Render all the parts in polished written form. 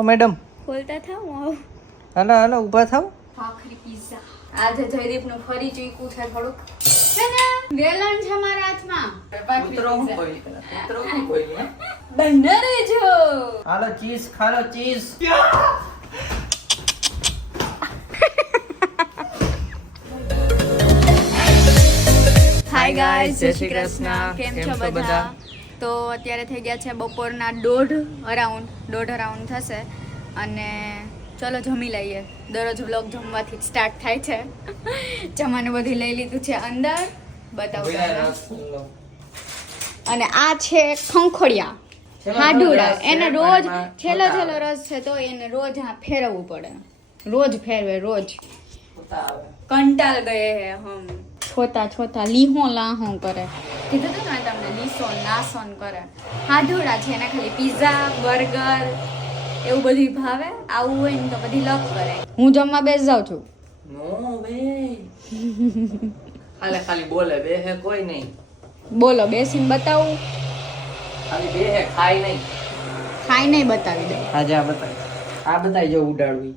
ઓ madam બોલતા થાવ હું હાલો હાલો ઊભા થાવ. ભાખરી પિઝા આજે જયદીપનું ફરી ચીકું છે થોડુંક છે ને વેલણ છે મારા હાથમાં કૂતરો હું બોલી પેલા કૂતરો હું બોલી હે બંને રહેજો હાલો ચીઝ ખાલો ચીઝ. હાય ગાઈસ જય શ્રી કૃષ્ણ કેમ છો બધા? તો અત્યારે થઈ ગયા છે બપોરના 1:30 અરાઉન્ડ થશે અને ચલો જમી લઈએ. દરરોજ વ્લોગ જમવાથી જ સ્ટાર્ટ થાય છે. જમવાનું બધું લઈ લીધું છે અંદર બતાવું તમને. અને આ છે ખંખોડિયા હાડુડા. એને રોજ છેલ્લો રસ છે તો એને રોજ ફેરવવું પડે. રોજ ફેરવે રોજ કંટાળ ગયે હે હમ છોતા લીહો લાહો કરે. કીધું તું ને તમને લીસો નાસોન કરે. હાડુડા છે એને ખાલી પીઝા બર્ગર એવું બધું ભાવે. આવું હોય ને તો બધી લપ કરે. હું જમવા બેસ જાઉં છું. નો બે ખાલી બોલે બે હે કોઈ નહીં. બોલો બેસીને બતાવું. ખાલી બે હે ખાઈ નહીં. ખાઈ નહીં બતાવી દઉં. આજે આ બતાવી જો ઉડાડવી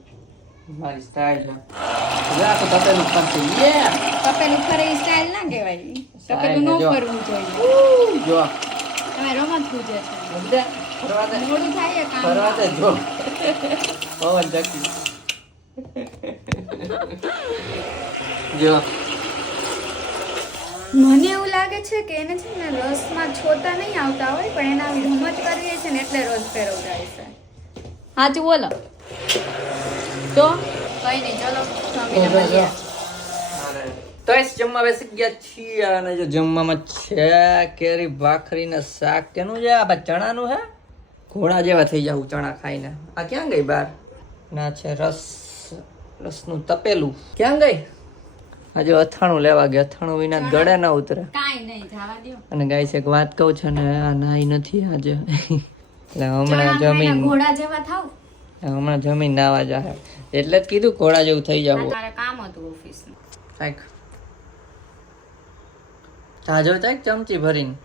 મારી સ્ટાઈલ છે. જા તો તપેલું ફરશે. યે તપેલું ફરે એ સ્ટાઇલ ના કહેવાય. તપેલું નો ફરવું જોઈએ. જો તમે રમત પૂજે છે. સમજ્યા? ફરવા દે મોડું થાય કામ. ફરવા દે જો પવન જકી જો. મને એવું લાગે છે કે એને છે ને રસમાં છોતા નહીં આવતા હોય પણ એના આવી રમત કરીએ છે ને એટલે રોજ ફેરવડાય છે. સાચું બોલો તો કઈ નહીં ચલો જમીને મળીએ. તો જમવા બેસી ગયા છીએ અને જો જમવામાં છે કેરી ભાખરી ને શાક. કેનું છે આ? ચણાનું છે. ઘોડા જેવા થઈ જાવ ચણા ખાઈને. આ ક્યાં ગઈ બાર? ના છે રસનું તપેલું. ક્યાં ગઈ? આજે અથાણું લેવા ગયા. અથાણું વિના ગળે ના ઉતરે. કાઈ નહીં જવા દો. અને ગાઈસ એક વાત કહું છે ને આ નાઈ નથી આજે. એટલે હમણાં જમીન ઘોડા જેવા થાવ. હમણાં જમીન નાવા જાય એટલે જ કીધું ઘોડા જેવું થઈ જવું. તારે કામ હતું ઓફિસનું. કાંઈક જાજો થાય ચમચી ભરીને.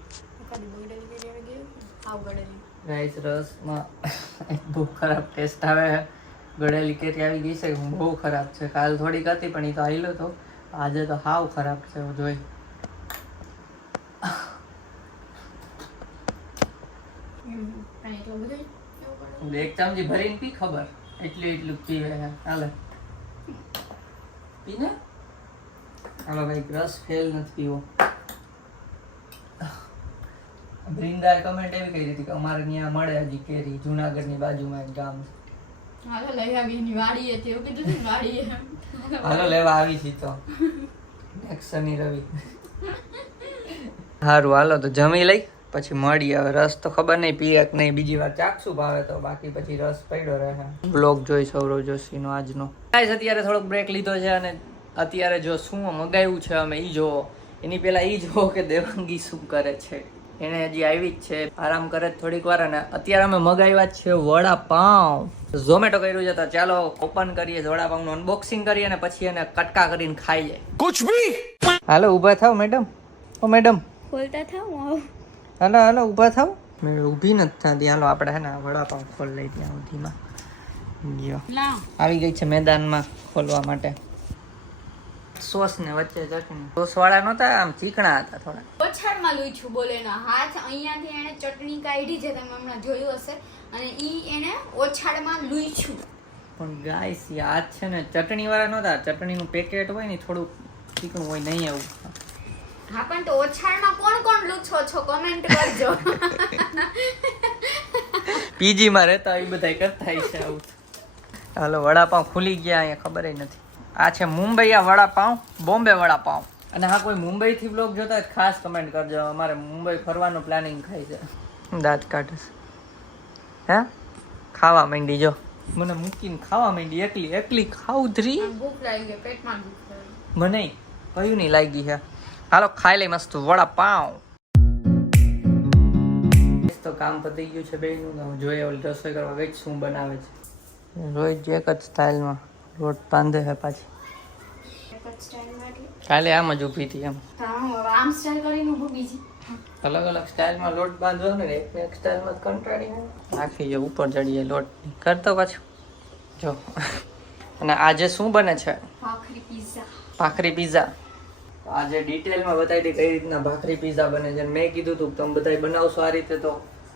ગાઈસ રસમાં બહુ ખરાબ ટેસ્ટ આવે છે. ગળેલી કેરી આવી ગઈ છે બહુ ખરાબ છે. કાલ થોડીક હતી પણ એ તો આવેલો તો આજે તો હાવ ખરાબ છે. જોઈ એક ચમચી ભરીને પી ખબર એટલું પીવે હાલે પીને. હાલો ભાઈ રસ ફેલ નથી પીવો. બ્રિંદાએ કમેન્ટ એવી કરી હતી કે અમારે ત્યાં મળે હજી કેરી જુનાગઢની બાજુમાં એક ગામ છે. હાલો લઈ આવી ની વાડી હતી એવું કીધું ને વાડી હાલો લેવા આવી છી તો નેક્સ્ટ શનિ રવિ. સારું હાલો તો જમી લઈ પછી મળી. હવે રસ તો ખબર નહીં પીએ કે નહીં. બીજી વાર ચાખશું ભાવે તો બાકી પછી રસ પડ્યો રહે. બ્લોગ જોઈ સૌરવ જોશીનો આજનો. અત્યારે થોડોક બ્રેક લીધો છે અને અત્યારે જો શું મગાવ્યું છે અમે ઈ જો. એની પેલા ઈ જો કે દેવાંગી શું કરે છે. એને હજી આવી જ છે આરામ કરે થોડીક વાર. અને અત્યારે અમે મગાવ્યા છે વડાપાઉં. ઝોમેટો કર્યું છે તો ચાલો ઓપન કરીએ વડાપાઉંનું અનબોક્સિંગ કરીએ અને પછી એને કટકા કરીને ખાઈ જાય. કુછ ભી હાલો ઊભા થાવ મેડમ. ઓ મેડમ બોલતા થાવ હું હાલો ઊભા થાવ. મેં ઊભી નથી થતી. હાલો આપણે હે ને વડાપાઉં ખોલ લઈ ત્યાં સુધીમાં. જો આવી ગઈ છે મેદાનમાં ખોલવા માટે. સોસ ને વચ્ચે ચટણી. સોસ વાળા નહોતા આમ ચીકણા હતા થોડા. ઓછાડમાં લઈ છું બોલે એનો હાથ અહીંયાથી એને ચટણી કાઢી છે તમે હમણાં જોયું હશે અને ઈ એને ઓછાડમાં લઈ છું. પણ ગાઈસ આ છે ને ચટણી વાળા નહોતા. ચટણીનું પેકેટ હોય ને થોડું ચીકણું હોય નહીં આવું. હા પણ તો ઓછાડમાં કોણ લૂછો છો કમેન્ટ કરજો. પીજી માં રહેતા એ બધા કરતા છે આવું. હાલો વડાપાઉં ખુલી ગયા અહીંયા ખબર નથી. આ છે મુંબઈ આ વડાપાઉં બોમ્બે વડાપાઉં. અને હા કોઈ મુંબઈ થી બ્લોગ જોતા હોય ખાસ કમેન્ટ કરજો. અમારે મુંબઈ ફરવાનું પ્લાનિંગ થાય છે. દાંત કાઢે હે ખાવા માંડી જો મને મૂકીને ખાવા માંડી એકલી ખાવું ધરી. ભૂખ લાગી ગઈ પેટમાં દુખ મને કયું નહીં લાગી છે. હાલો ખાઈ લઈ મસ્ત વડાપાઉં. તો કામ પતી ગયું છે બેયનું. જોઈએ રસોઈ કરવા વેચ શું બનાવે છે. રોજ એક જ સ્ટાઇલમાં રોટ બાંધે છે પાછી. કાલે આમ જ ઊભી હતી એમ. આમ સ્ટાઇલ કરીને ઊભી બીજી અલગ અલગ સ્ટાઇલમાં લોટ બાંધવાનો ને એક સ્ટાઇલમાં જ કંટાળી નાખી જો ઉપર ચડીએ લોટ કરતો પાછું જો. અને આજે શું બને છે? ભાખરી પિઝા. ભાખરી પિઝા. આજે ડિટેલમાં બતાવી દે કઈ રીતના ભાખરી પિઝા બને છે. મેં કીધું તું તમે બધા બનાવશો આ રીતે તો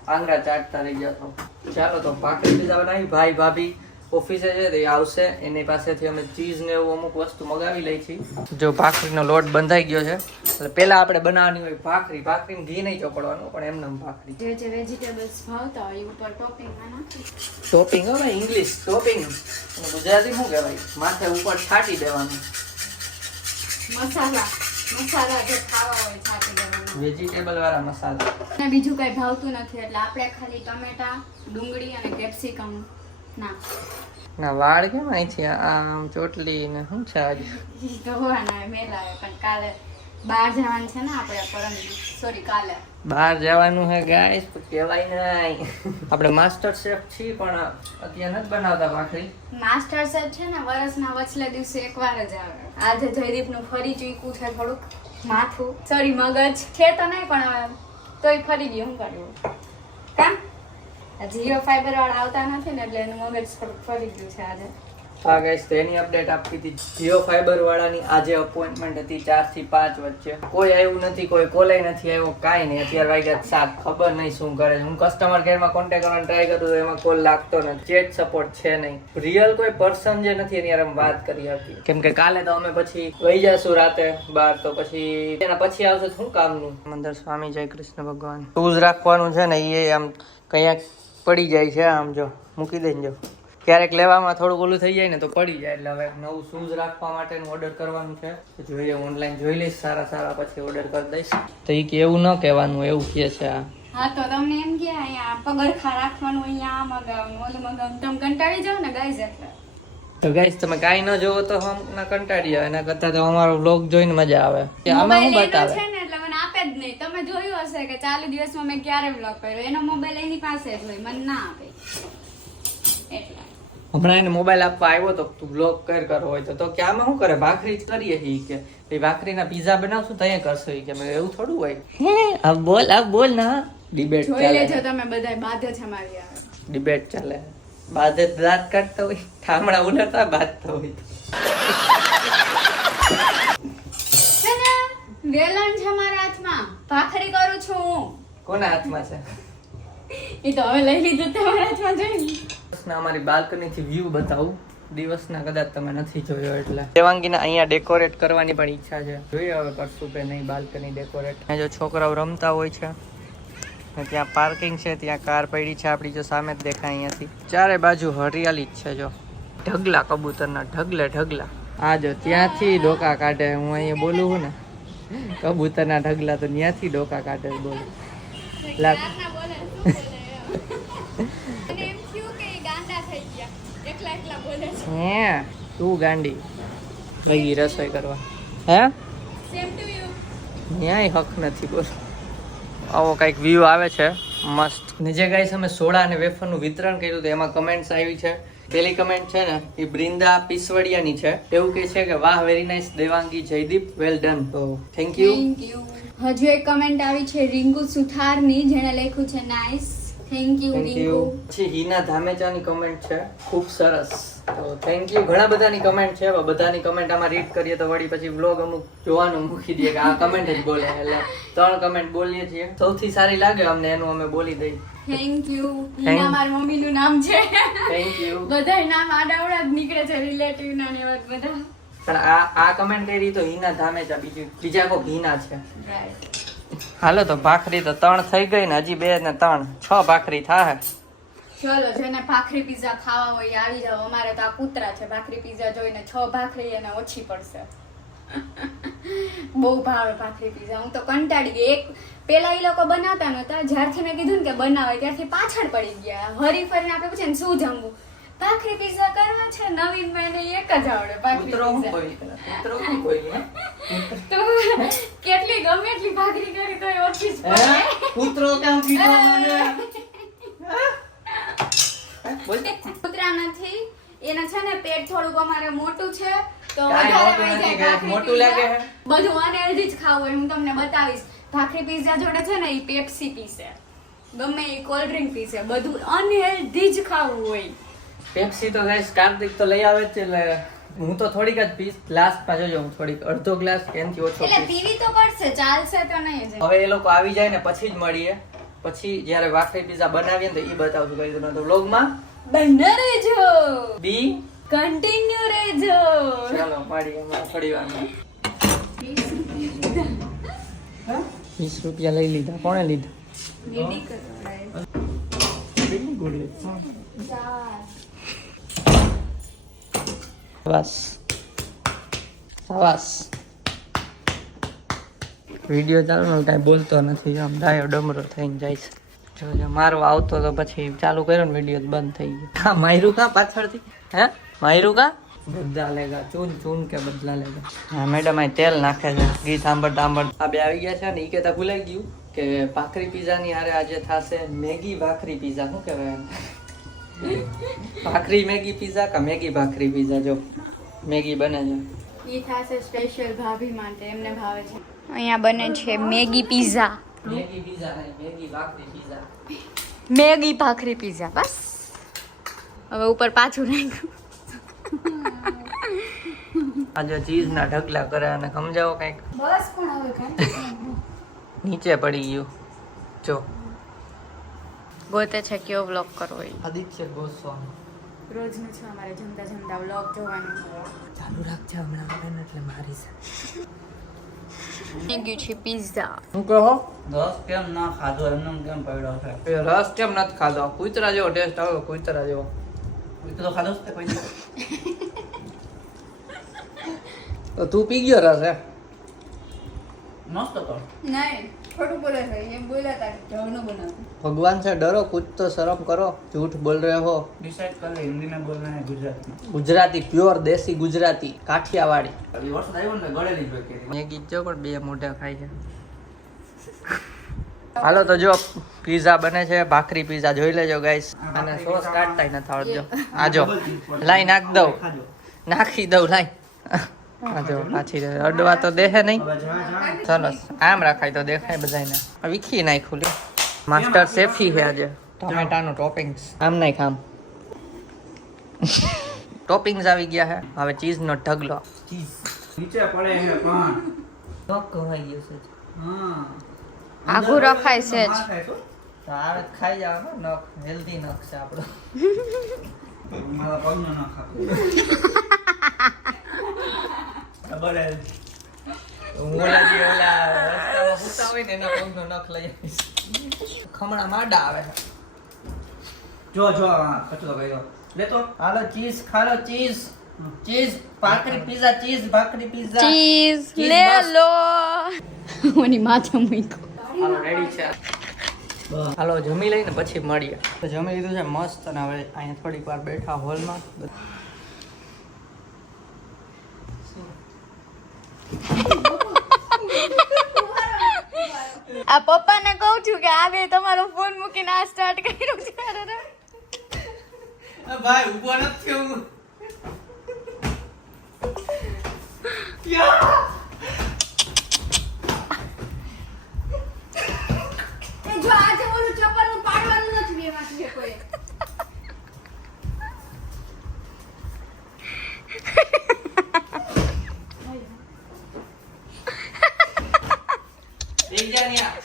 આંગળા ચાટતા રહી જશો. ચાલો તો ભાખરી પિઝા બનાવી. ભાઈ ભાભી ઓફિસે છે તે આવશે, એની પાસેથી અમે ચીઝ ને એવું અમુક વસ્તુ મગાવી લઈ છીએ. જો ભાખરીનો લોટ બંધાઈ ગયો છે એટલે પહેલા આપણે બનાવવાની હોય ભાખરી. ભાખરીને ઘી નહીં ચોપડવાનું પણ એમને ભાખરી. જે જે વેજીટેબલ્સ ભાવતા હોય ઉપર ટોપિંગમાં નાખી. ટોપિંગ હો ભાઈ, ઇંગ્લિશ ટોપિંગ. અને ગુજરાતી શું કહેવાય? માથે ઉપર છાંટી દેવાનું. મસાલા જે ખાવા હોય છાંટી દેવાના. વેજીટેબલ વાળા મસાલા. અને બીજું કઈ ભાવતું નથી એટલે આપણે ખાલી ટમેટા, ડુંગળી અને કેપ્સિકમ ના વાળ કેમ અહીંથી આમ ચોટલી ને શું છે આજે? ધોવાના મેલાવે પણ કાલે બહાર જવાનું છે ને આપણે કાલે બહાર જવાનું હે ગાઈસ, તો કહેવાય નહીં. આપણે માસ્ટર શેફ છીએ પણ અત્યારે નથી બનાવતા ભાખરી. માસ્ટર શેફ છે ને વર્ષના વચલે દિવસે એકવાર જ આવે. આજે જયદીપનું ફરી ચૂક્યું છે થોડુંક માથું, મગજ છે તો નહીં પણ હવે તોય ફરી ગયું. શું કરવું કામ? જીરો ફાઈબર વાળા આવતા નથી ને એટલે એનું મગજ થોડુંક ફરી ગયું છે આજે. હા ગાઈસ, તો એની અપડેટ આપી હતી. જીઓ ફાઈબર વાળાની આજે અપોઇન્ટમેન્ટ હતી 4 થી 5 વચ્ચે. કોઈ આવ્યું નથી, કોઈ કોલે નથી આવ્યો, કાંઈ નહીં. અત્યારે વાગ્યા 7, ખબર નહીં શું કરે છે. હું કસ્ટમર કેરમાં કોન્ટેક્ટ કરવાનો ટ્રાય કરું તો એમાં કોલ લાગતો નથી. ચેટ સપોર્ટ છે નહીં. રિયલ કોઈ પર્સન જે નથી એની યાર વાત કરી હતી. કેમ કે કાલે તો અમે પછી વહી જશું રાતે બહાર, તો પછી એના પછી આવશે શું કામનું. મંદર સ્વામી જય કૃષ્ણ ભગવાન. શૂઝ રાખવાનું છે ને એ આમ કંઈક પડી જાય છે. આમ જો મૂકી દઈને જો ક્યારેક લેવામાં થોડુંક ઓલું થઈ જાય ને તો પડી જાય. એટલે હવે નવું શૂઝ રાખવા માટેનું ઓર્ડર કરવાનું છે. જોઈએ ઓનલાઈન જોઈ લઈશ સારા પછી ઓર્ડર કરી દઈશ. તો એ કે એવું ન કહેવાનું, એવું કહે છે આ. હા તો તમને એમ કે અહીંયા પગરખા રાખવાનું, અહીંયા આ મગાવવાનું, ઓલું મગાવવાનું, તમે કંટાળી જાવ ને ગાઈઝ. એટલે તો ગાઈઝ તમે કાંઈ ન જોવો તો હમ કંટાળી આવે. એના કરતાં તો અમારો વ્લોગ જોઈને મજા આવે. આમાં શું બતાવે છે ને એટલે મને આપે જ નહીં. તમે જોયું હશે કે 40 દિવસમાં મેં ક્યારે વ્લોગ કર્યો, એનો મોબાઈલ એની પાસે જ હોય, મને ના આપે. એટલે હમણાં એને મોબાઈલ આપવા આવ્યો તો તું બ્લોગ કરો હોય તો કે આમાં શું કરે? ભાખરી જ કરીએ છીએ કે ભાખરીના પિઝા બનાવશું તો અહીંયા કરશો કે એવું થોડું હોય. આ બોલ ના. ડિબેટ જોઈ લેજો તમે બધાય. બાધે છે મારી આવે ડિબેટ ચાલે. બાધે દાંત કાઢતા હોય, ઠામડા ઉલરતા બાંધતા હોય. વેલણ છે મારા હાથમાં, ભાખરી કરું છું હું. કોના હાથમાં છે? એ તો હવે લઈ લીધું તમારા હાથમાં. જોઈ અમારી બાલ્કની થી વ્યૂ બતાવું. દિવસના કદાચ તમે નથી જોયો એટલે. દેવાંગીને અહીંયા ડેકોરેટ કરવાની પણ ઈચ્છા છે. જોઈએ હવે કરશું કે નહીં બાલ્કની ડેકોરેટ. જો છોકરાઓ રમતા હોય છે, ત્યાં પાર્કિંગ છે, ત્યાં કાર પડી છે આપણી જો સામે જ દેખાય અહીંયાથી. ચારે બાજુ હરિયાળી જ છે. જો ઢગલા કબૂતરના ઢગલા. આ જો ત્યાંથી ડોકા કાઢે. હું અહીંયા બોલું છું ને કબૂતરના ઢગલા, તો ત્યાંથી ડોકા કાઢે. બોલું લાગ હે તું ગાંડી ગઈ રસોઈ કરવા? હે ન્યાય હક નથી. બોલ આવો કંઈક વ્યૂ આવે છે મસ્ત. નીચે ગાઈસ અમે સોડા અને વેફરનું વિતરણ કર્યું હતું. એમાં કમેન્ટ્સ આવી છે. પહેલી કમેન્ટ છે ને એ બૃંદા પીસવડિયાની છે. એવું કહે છે કે વાહ very nice Devangi Jaydeep, well done. તો થેન્ક યુ. હજુ એક કમેન્ટ આવી છે રિંકુ સુથારની, જેણે લખ્યું છે નાઇસ. Thank you Rinku. પછી હિના ધામેચાની કમેન્ટ છે ખૂબ સરસ. તો થેન્ક યુ. ઘણા બધાની કમેન્ટ છે. બધાની કમેન્ટ આમાં રીડ કરીએ તો વળી પછી વ્લોગ અમુક જોવાનું મૂકી દઈએ કે આ કમેન્ટ જ બોલે. એટલે 3 કમેન્ટ બોલીએ છીએ. સૌથી સારી લાગે અમને એનું અમે બોલી દઈએ. Thank you. હિના મારા મમ્મીનું નામ છે. Thank you. બધાય નામ આડાવડા જ નીકળે છે, રિલેટિવ ના ને એવા બધા. પણ આ કમેન્ટ કરી તો હિના ધામેચા, બીજા કોઈ હિના છે. હાલો તો ભાખરી તો 3 થઈ ગઈ ને હજી 2 ને 3 6 ભાખરી થાય. ચલો જેને ભાખરી પિઝા ખાવા હોય આવી જાવ. અમારે તો આ કૂતરા છે, ભાખરી પિઝા જોઈને 6 ભાખરી એને ઓછી પડશે. બહુ ભાવે ભાખરી પિઝા. હું તો કંટાળી ગઈ. એક પેલા એ લોકો બનાવતા નહોતા, જ્યારથી મેં કીધું ને કે બનાવે ત્યારથી પાછળ પડી ગયા. હરી ફરીને આપણે પૂછે ને શું જમવું, ભાખરી પિઝા કરવા છે. નવીન મેને એક જ આવડે ભાખરી પિઝા. તો કેટલી ગમે એટલી ભાખરી કરી તો ઓછી જ પડે. કૂતરો કેમ કીધો મને? કૂતરા નથી, એના છે ને પેટ થોડુંક અમારે મોટું છે તો મોટું લાગે છે. બધું અનહેલ્ધી જ ખાવું હોય. હું તમને બતાવીશ. ભાખરી પીઝા જોડે છે ને એ પેપ્સી પીશે, ગમે એ કોલ્ડ ડ્રિંક પીશે, બધું અનહેલ્ધી જ ખાવું હોય. પેપ્સી તો ગાઈસ કાર્તિક તો લઈ આવે જ છે, એટલે હું તો થોડીક જ પીસ. લાસ્ટમાં જોજો હું થોડીક અડધો ગ્લાસ કે એનાથી ઓછો એટલે પીસ. પીવી તો પડશે, ચાલશે તો નહીં જ. હવે એ લોકો આવી જાય ને પછી જ મળીએ, પછી જ્યારે ભાખરી પીઝા બનાવીએ ને તો એ બતાવશું કઈ રીતે. તો વ્લોગમાં બને રહેજો, બી કન્ટિન્યુ રહેજો. ચાલો મળીએ હમણાં થોડી વારમાં. 20 રૂપિયા લઈ લીધા. કોણે લીધા? રેડી કરો કેટલી ગોળી? બસ બસ વિડીયો ચાલુ ને કાંઈ બોલતો નથી, આમ ડાયો ડમરો થઈને જાય છે. જો મારો આવતો તો પછી ચાલુ કર્યો ને વિડીયો બંધ થઈ ગયો. હા માયરું કા પાછળથી? હે માયરું કા? બદલા લેગા ચૂન ચૂન કે બદલા લેગા. હા મેડમ અહીં તેલ નાખે છે. ગીત સાંભળતા સાંભળતા આ બે આવી ગયા છે ને એ કહેતા ભૂલાઈ ગયું કે ભાખરી પીઝાની હારે આજે થશે મેગી ભાખરી પીઝા. શું કહેવાય એમ? ભાખરી મેગી પીઝા કે મેગી ભાખરી પીઝા? જો મેગી બને છે. ઈ થાશે સ્પેશિયલ ભાભી માટે, એમને ભાવે છે. અહીંયા બને છે મેગી પીઝા. મેગી પીઝા નહીં, મેગી ભાખરી પીઝા. મેગી ભાખરી પીઝા. બસ હવે ઉપર પાછું નાખ્યું. આજે ચીઝ ના ઢગલા કરે અને સમજાવો કઈક. બસ પણ હવે કાંઈ નીચે પડી ગયું. જો ગોતે છે કયો વ્લોગ કરવો એ. આદિત્ય ગોસ્વામી રોજનું છે અમારે જમતા જમતા વ્લોગ જોવાનું. ચાલુ રાખજે, હમણાં આવે ને એટલે મારીશ. મેગી છે પીઝા. શું કહો? રસ કેમ ના ખાધો એમને કેમ પડ્યો છે? એ રસ કેમ નથી ખાધો? કૂતરા જેવો ટેસ્ટ આવ્યો, કૂતરા જેવો. તો ખાધો છે કોઈ દિવસ? તો તું પી ગયો રસ હે? મસ્ત તો. નહીં થોડું બોલે છે, એમ બોલ્યા હતા કે ઘઉંનું બનાવું. ભગવાન से डरो, कुछ तो शर्म करो, झूठ बोल रहे हो. ડિસાઈડ કર લે હિન્દી में बोलना है ગુજરાતમાં. ગુજરાતી પ્યોર દેશી ગુજરાતી કાઠિયાવાડી. હવે વરસાદ આવ્યો ને ગળેલી જ હોય કેરી. મેગી જો પણ બે મોઢા ખાઈ છે. હાલો તો જો પીઝા બને છે, ભાખરી પીઝા જોઈ લેજો ગાઈસ. અને સોસ કાઢતા નથી આવડતો. આ જો લાઈ નાખ દઉં, ખાજો. નાખી દઉં લાઈ. આ જો પાછી અડવા તો દેહે નહીં. હવે જા ચલો આમ રાખાય તો દેખાય બધાને. વિખી નાખ્યું લે. માસ્ટર શેફી છે આજે. ટમેટાનું ટોપિંગ્સ આમ નાખ આમ. ટોપિંગ્સ આવી ગયા છે. હવે ચીઝનો ઢગલો. ચીઝ નીચે પડે છે પણ. નખ ઘવાઈ ગયો છે. હા. આઘું રખાય છે જ. માં ખાય છો? તો આવે તો ખાઈ જવાનો નખ. હેલ્ધી નખ છે આપણો. મારા પગનો ના ખાતો. ખબર હે. હું ઓલા જે ઓલા રસ્તામાં સૂતા હોય ને એના પગનો નખ લઈ આવીશ. ખમણા માડા આવે છે. જો હા કચરો કર્યો. લેતો હાલો ચીઝ ખાલો ચીઝ. ચીઝ ભાખરી પીઝા, ચીઝ ભાખરી પીઝા. ચીઝ ચીઝ લે બસ. લો. ઓની માથે મૂક્યો. હાલો રેડી છે. હાલો જમી લઈને પછી મળીએ. તો જમી લીધું છે મસ્ત અને હવે અહીંયા થોડીક વાર બેઠા હોલમાં. આ પપ્પાને કહું છું કે આ બે તમારો ફોન મૂકીને આ સ્ટાર્ટ કર્યું છે. અરે ભાઈ ઉભો નથી હું. જો આજે ઓલું ચપ્પલ પાડવાનું નથી બેમાંથી કોઈ. દેખ જા ન્યા.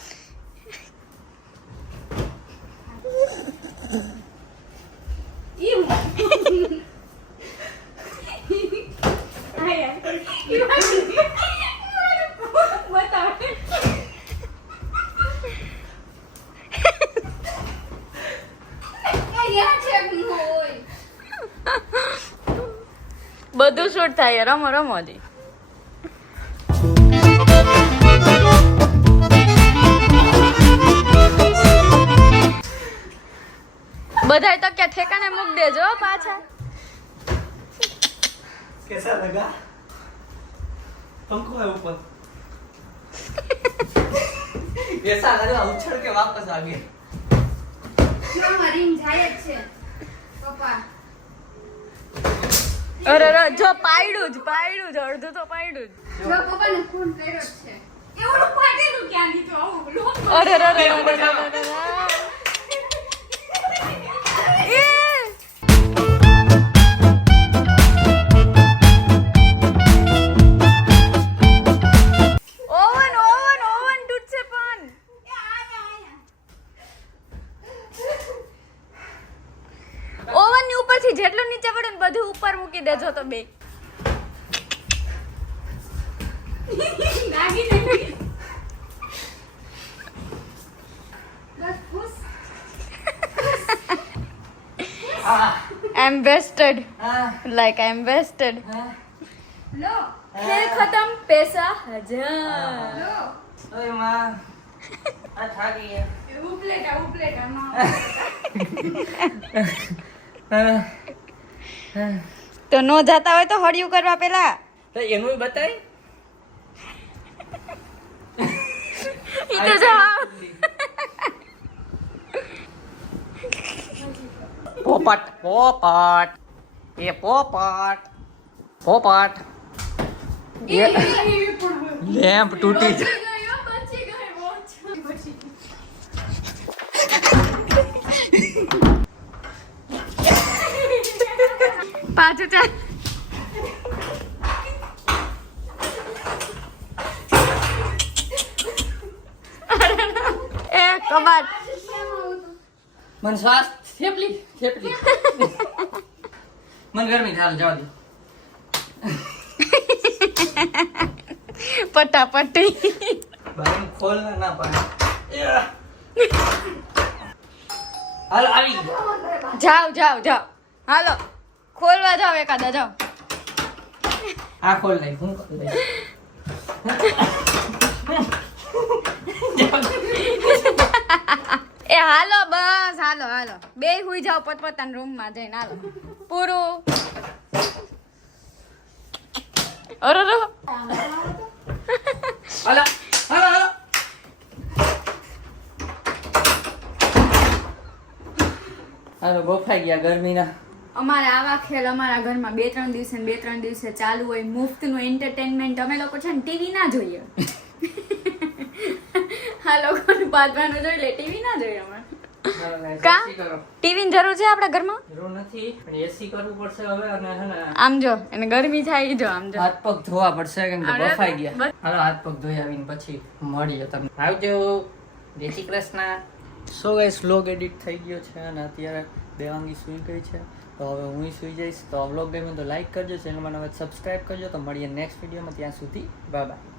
બધું શૂટ થાય રમો રમો દી. બધાય તો ક્યાં ઠેકાણે મૂક દેજો પાછા. कैसा लगा? पंखो है ऊपर. ऐसा लगा उछल के वापस आ गए. રીંગ જાય જ છે પપ્પા. અરે જો પાડ્યું જ અડધું તો પાડ્યું જ. જો પપ્પાને ફોન કર્યો જ છે. એ અરે રે રે ઓવન ઓવન ઓવન તૂટશે પણ ઓવન ની ઉપરથી જેટલું નીચે પડે ને બધું ઉપર મૂકી દેજો તો બે I'm wasted. Like I'm wasted. लो खेल खत्म पैसा हजार ઓય માં આ થાકી ગયા તો નો જાતા હોય તો હળિયું કરવા પેલા તો એનું બતાય ઈ તો જા પોપટ પોપટ એ પોપટ પોપટ એ લેમ્પ તૂટી જાય પાછું ચાલ એ કબાટ મને શ્વાસ થેપલી મને ગરમી ચાલ જવા દે પટાપટી ભાઈ ખોલ ના પાડે હાલ આવી ગયો જાઓ જાઓ જાઓ હાલો ખોલવા જાઓ એકાદા જાઓ આ ખોલ નહીં હું ખોલ દઈ એ હાલો બસ હાલો હાલો બે હુઈ જાઓ પોતપોતાના રૂમમાં જઈને હાલો પૂરું અરે રો હાલો હાલો હાલો હાલો બફાઈ ગયા ગરમીના અમારે આવા ખેલ અમારા ઘરમાં 2-3 દિવસે ને 2-3 દિવસે ચાલુ હોય મુફ્તનું એન્ટરટેનમેન્ટ અમે લોકો છે ને ટીવી ના જોઈએ આ લોકોનું પાદવાનું જોઈ લે ટીવી ના જોઈએ અમે કા ટીવી ની જરૂર છે આપણા ઘરમાં જરૂર નથી પણ એસી કરવું પડશે હવે અને હે ને આમ જો એને ગરમી થાય ઈ જો આમ જો હાથ પગ ધોવા પડશે કેમ કે અરે, બફાઈ ગયા બસ. હાલો હાથ પગ ધોઈ આવીને પછી મળીએ તમને આવજો જય Shri Krishna so guys vlog edit થઈ ગયો છે અને અત્યારે દેવાંગી સૂઈ ગઈ છે તો હવે હું સૂઈ જઈશ તો વ્લોગ ગમ્યો તો લાઈક કરજો ચેનલમાં નવા સબસ્ક્રાઇબ કરજો તો મળીએ નેક્સ્ટ વિડીયોમાં ત્યાં સુધી બાય બાય